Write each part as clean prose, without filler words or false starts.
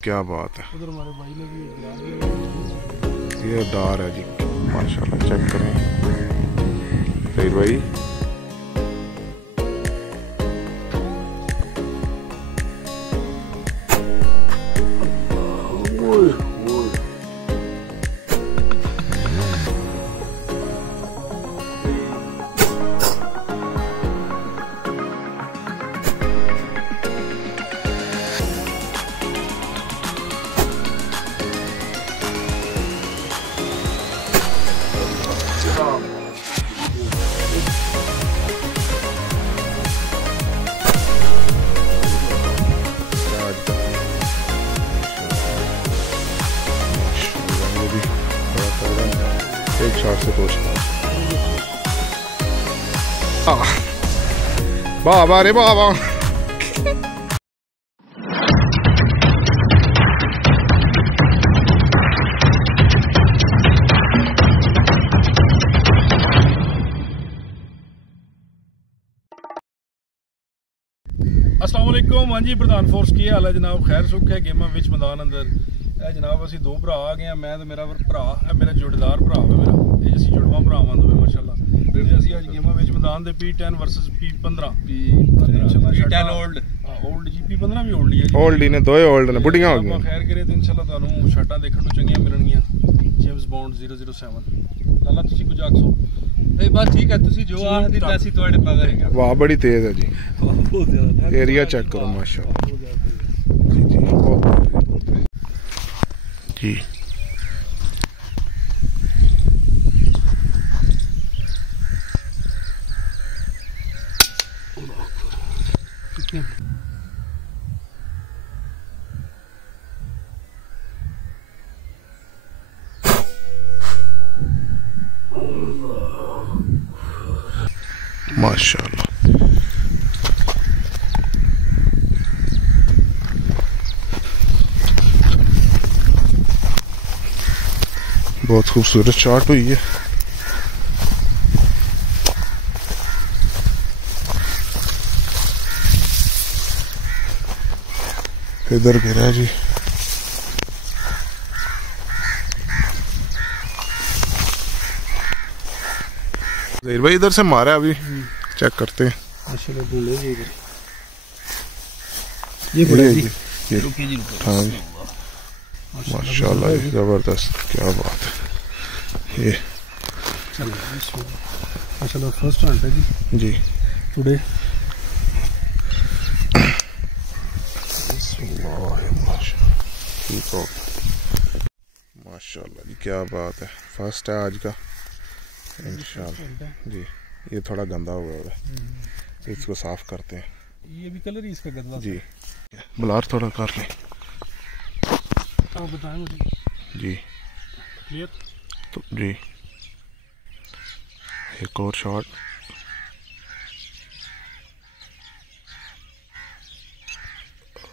क्या बात है। उधर हमारे भाई ने भी ये डार है जी माशाल्लाह, चेक करें सही भाई। एक शॉट से पूछता बाबा रे बाबा। अस्सलाम वालेकुम। हाँ जी, प्रधान फोर्स की हाल है जनाब? खैर सुख है गेमां विच मैदान अंदर जनाब। असी दो भरा आ गए, मैं तो मेरा भरा है, मेरा जोड़ीदार भरा है मेरा, ये असी जुड़वा भरावां दोवें माशाल्लाह। फिर असी अज गेमां विच मैदान दे P10 versus P15 P10 old जी P15 भी ओल्ड ही है, ओल्ड ही ने दोए ओल्ड ने बुढ़ियां हो गईयां। खैर करे तो इंशाल्लाह तुहानू शर्टां देखण नूं चंगियां मिलणगीਆਂ। जेम्स बॉन्ड 007 लाला तुसीं कुछ आखो। नहीं बस ठीक है, तुसी जो आख दी तैसी तुहाडे मगर है। वाह बड़ी तेज है जी, बहुत ज्यादा एरिया चेक करो माशाल्लाह जी जी बहुत जी। माशाल्लाह बहुत खूबसूरत शॉट हुई है। इधर गिरा जी, जहीर भाई इधर से मारा अभी, चेक करते हैं। ये हाँ जी माशाल्लाह जबरदस्त, क्या बात है। ये माशाल्लाह फर्स्ट हंट है जी टुडे। माशाल्लाह जी क्या बात है, फर्स्ट है आज का इंशाल्लाह जी। ये थोड़ा गंदा हुआ है, इसको साफ करते हैं। ये भी कलर ही इसका गंदा जी, ब्लर थोड़ा कर लें। आप बताएं मुझे जी क्लियर तो जी। एक और शॉट,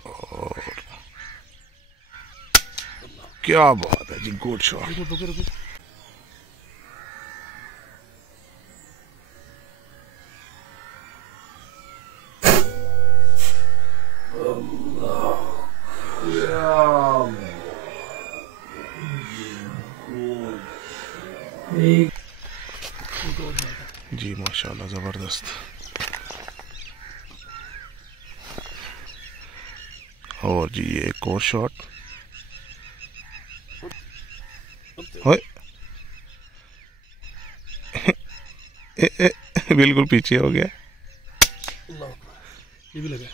और क्या बात है जी, गुड शॉट। जी माशाल्लाह जबरदस्त। और जी ये एक और शॉट, बिल्कुल पीछे हो गया। ये भी लगा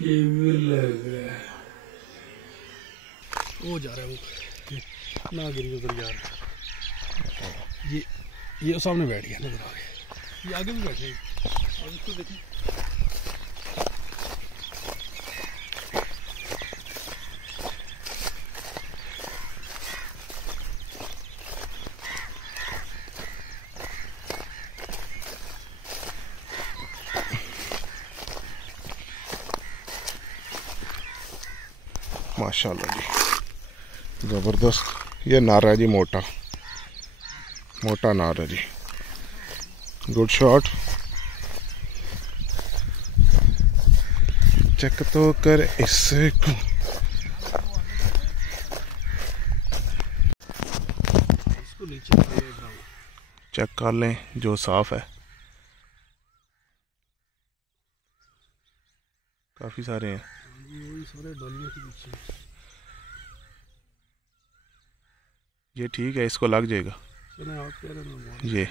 ये भी लगा। वो जा रहा है, वो ना गिरी उधर जा रहा है। ये सामने बैठ गया नजर आ गया। ये आगे भी बैठे हैं, और इसको देखें। माशाल्लाह जी। ज़बरदस्त। ये नार है जी, मोटा मोटा नार है जी। Good shot. चेक तो कर इससे को। चेक कर लें जो साफ है। काफी सारे हैं। ये ठीक है, इसको लग जाएगा ये।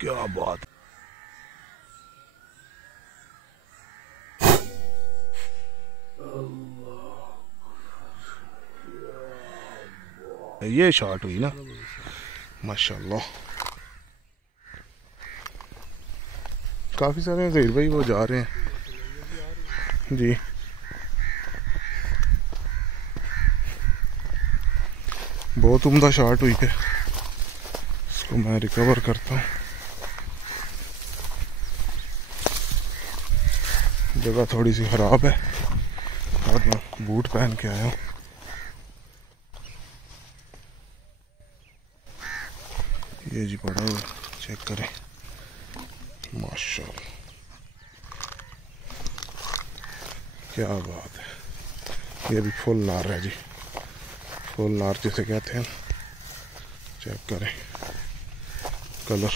क्या बात। ये शॉट हुई ना, माशाल्लाह। काफ़ी सारे ज़हीर भाई वो जा रहे हैं जी। बहुत उम्दा शॉट हुई है, इसको मैं रिकवर करता हूँ। जगह थोड़ी सी ख़राब है और मैं बूट पहन के आया हूँ। ये जी पड़ा हुआ, चेक करें, माशाल्लाह क्या बात है। ये भी फुल नार है जी, फुल नार जिसे कहते हैं। चेक करें कलर।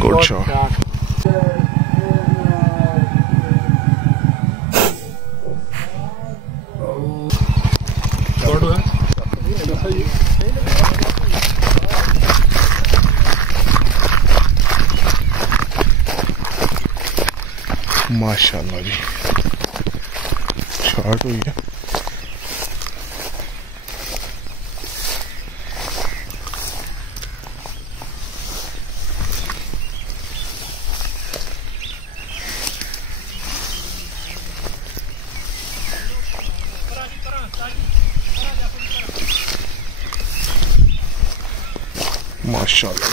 Good shot. माशाल्लाह जी, शॉट हुई है। माशाल्लाह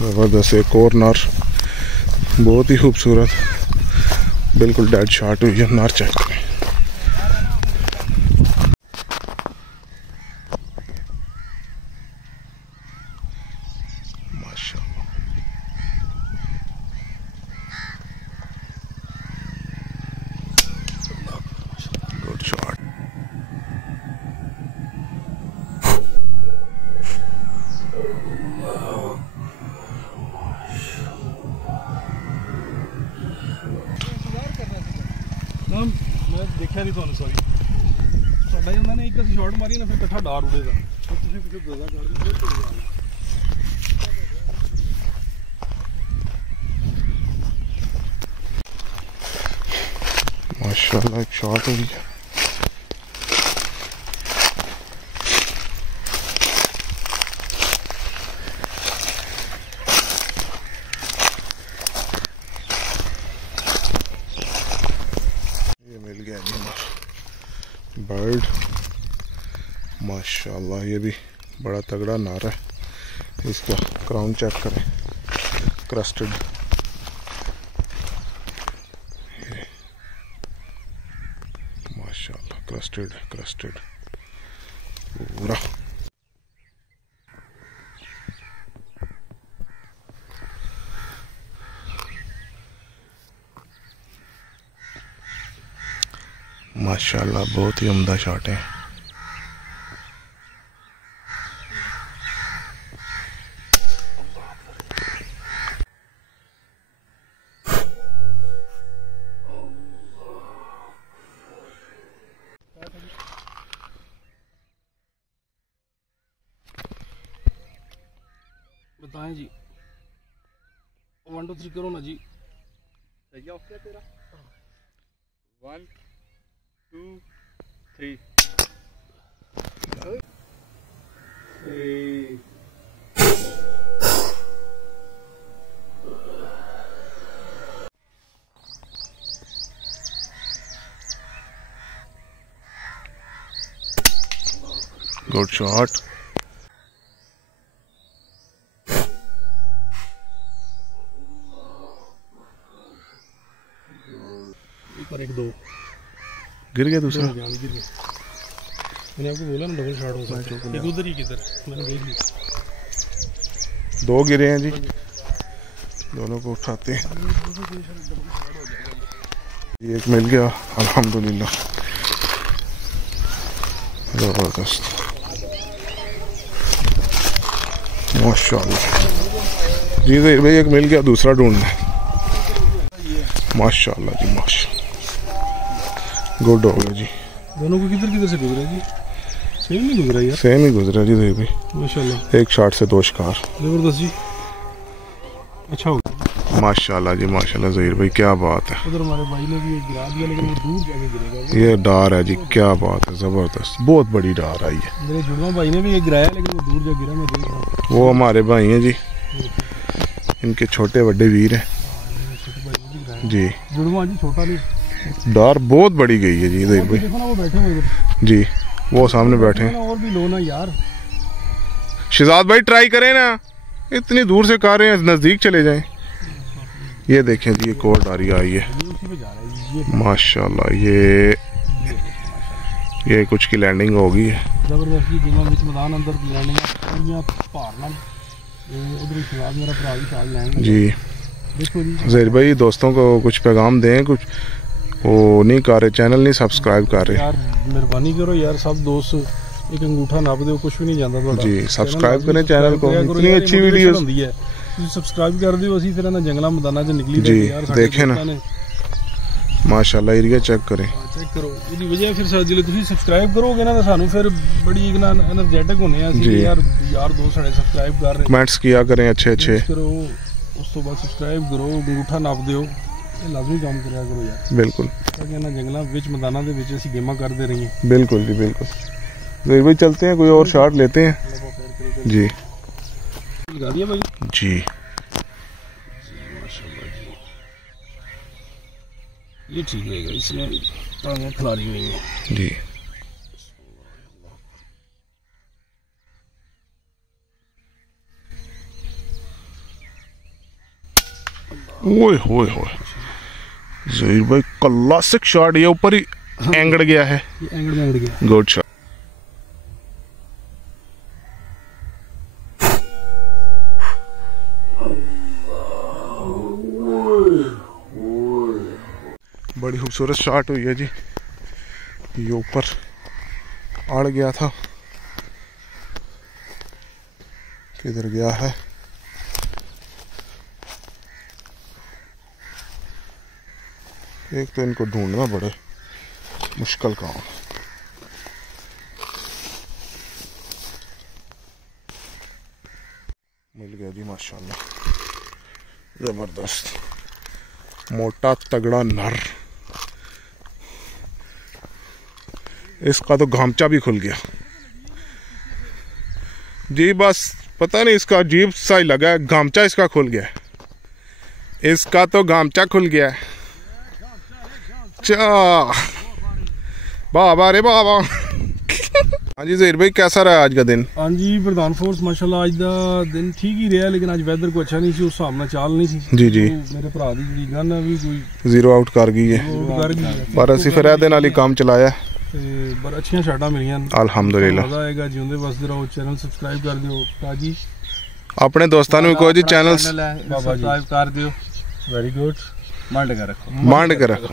ज़बरदस्त। एक और नार बहुत ही खूबसूरत, बिल्कुल डेड शॉट हुई है। नार चेक करें, माशाल्लाह। Good shot. मैं देखा नहीं थानू, सॉरी। साडा उन्होंने एक असी शॉट मारी ना, फिर कट्ठा डार उड़ेगा। माशाल्लाह एक शॉट हुई है। ये मिल गया जी बर्ड, माशाल्लाह। ये भी बड़ा तगड़ा नारा है। इसका क्राउन चेक करें, क्रस्टेड। माशाल्लाह क्रस्टेड है, क्रस्टेड पूरा। माशाल्लाह बहुत ही उम्दा शॉट है। बताएं जी, 1 2 3 करो ना जी। सही है, ओके तेरा। 1 2 3। Good shot. और एक दो गिर गया दूसरा। गिर गया। मैंने आपको बोला ना डबल शॉट हो सकता है। एक उधर ही किधर मैंने देख लिया। 2 गिरे हैं जी, दोनों को उठाते हैं। एक मिल गया अल्हम्दुलिल्लाह, जबरदस्त माशाल्लाह जी। भाई एक मिल गया, दूसरा ढूंढना है। माशाल्लाह जी माशाल्लाह, गुड हो गया जी। दोनों को किधर किधर से गुजरा जी? सेम ही गुजरा यार, सेम ही गुजरा जी भाई माशाल्लाह। एक शॉट से 2 शिकार, जबरदस्त जी। अच्छा हो गया माशाल्लाह जी माशाल्लाह। ज़हीर भाई क्या बात है। उधर हमारे भाई ने भी एक गिरा दिया, लेकिन वो दूर जाके गिरेगा। ये डार है जी, क्या बात है, जबरदस्त, बहुत बड़ी डार आई है। मेरे जुड़वा भाई ने भी एक गिराया, लेकिन वो दूर जा गिरा। मैं देख रहा हूँ वो हमारे भाई हैं जी, इनके छोटे बड़े वीर हैं जी। जुड़वा जी छोटा नहीं, डार बहुत बड़ी गई है जी। ज़हीर भाई देखो ना वो बैठे हुए इधर जी, वो सामने बैठे हैं। और भी लो ना यार। शिजाद भाई ट्राई करें ना, इतनी दूर से कार रहे हैं, नजदीक चले जाएं। ये देखें जी, एक और डारी आई है ये उसी पे जा रहा है ये। माशाल्लाह। ये कुछ की लैंडिंग हो गई है जबरदस्त जी। गेमा विच मैदान अंदर लैंडिंग भार नाल उधर ही शिवाज मेरा भरा भी साथ लैंड जी। देखो जी। ज़हीर भाई दोस्तों को कुछ पैगाम दें, कुछ वो नहीं कर रहे, चैनल नहीं सब्सक्राइब कर रहे यार, मेहरबानी करो यार, सब दोस्त एक अंगूठा नाप दो, कुछ भी नहीं जाता ਤੁਹਾਡਾ जी। सब्सक्राइब करें चैनल को, इतनी अच्छी वीडियोस ਹੁੰਦੀ ਹੈ। ਤੁਸੀਂ ਸਬਸਕ੍ਰਾਈਬ ਕਰ ਦਿਓ, ਅਸੀਂ ਫਿਰ ਇਹਨਾਂ ਜੰਗਲਾਂ ਮੈਦਾਨਾਂ 'ਚ ਨਿਕਲੀ जी। ਯਾਰ। ਸਾਡੇ देखें ना माशाल्लाह, एरिया चेक करें। ਚੈੱਕ ਕਰੋ ਇਹਦੀ ਵਜ੍ਹਾ। ਫਿਰ ਜਦੋਂ ਤੁਸੀਂ ਸਬਸਕ੍ਰਾਈਬ ਕਰੋਗੇ ਨਾ ਤਾਂ ਸਾਨੂੰ ਫਿਰ ਬੜੀ ਇੱਕ ਨਾ એનર્ਜੈਟਿਕ ਹੁੰਨੇ ਆ ਅਸੀਂ ਜੀ। ਯਾਰ ਦੋਸਤ ਸਾਡੇ ਸਬਸਕ੍ਰਾਈਬ ਕਰ ਰਹੇ कमेंट्स किया करें अच्छे अच्छे। ਕਰੋ। ਉਸ ਤੋਂ ਬਾਅਦ ਸਬਸਕ੍ਰਾਈਬ ਕਰੋ, ਅੰਗੂਠਾ ਨਾਪ ਦਿਓ। ਇਹ ਲਾਜ਼ਮੀ ਕੰਮ ਕਰਿਆ ਕਰੋ ਯਾਰ, बिल्कुल ਤਾਂ ਕਿ ਇਹਨਾਂ ਜੰਗਲਾਂ ਵਿੱਚ ਮੈਦਾਨਾਂ ਦੇ ਵਿੱਚ ਅਸੀਂ ਗੇਮਾਂ ਕਰਦੇ ਰਹੀਏ। बिल्कुल जी बिल्कुल। ज़हीर भाई चलते हैं, कोई और शॉट लेते हैं जी। लगा दिया भाई जी ये ठीक रहेगा, इसमें टांगें खिलारी हुई हैं जी। ओए होए होए, ज़हीर भाई क्लासिक शॉट, ये ऊपर ही एंगड़ गया है। ये एंगल में अड़ गया। Good shot. बड़ी खूबसूरत शॉट हुई है जी। ये ऊपर अड़ गया था, किधर गया है। एक तो इनको ढूंढना बड़े मुश्किल काम। मिल गया जी माशाल्लाह, जबरदस्त मोटा तगड़ा नर। इसका तो घामचा भी खुल गया जी। बस पता नहीं, इसका अजीब सा ही लगा है, घामचा इसका खुल गया है। इसका तो घामचा खुल गया है। बाबा रे बाबा। हाँ जी ज़हीर भाई, कैसा रहा आज का दिन? हाँ जी प्रधान फोर्स माशाल्लाह आज का दिन ठीक ही रहा, लेकिन आज वेदर को अच्छा नहीं सी, उस हिसाब नाल चाल नहीं सी जी जी। तो मेरे भरा दी जी गन भी कोई 0 आउट कर गई है, कर गई पर असी फिर ਇਹਦੇ ਨਾਲ ਹੀ ਕੰਮ ਚਲਾਇਆ। ਤੇ ਬੜ ਅੱਛੀਆਂ ਸ਼ਾਟਾਂ ਮਿਲੀਆਂ अल्हम्दुलिल्लाह। ਮਜ਼ਾ ਆਏਗਾ। ਜਿਉਂਦੇ ਵਸਦੇ ਰਹੋ। ਚੈਨਲ ਸਬਸਕ੍ਰਾਈਬ ਕਰ ਦਿਓ ਤਾਜੀ। ਆਪਣੇ ਦੋਸਤਾਂ ਨੂੰ ਕਹੋ ਜੀ ਚੈਨਲ सब्सक्राइब कर दियो। Very good. मांड कर रखो। मांड के रखो।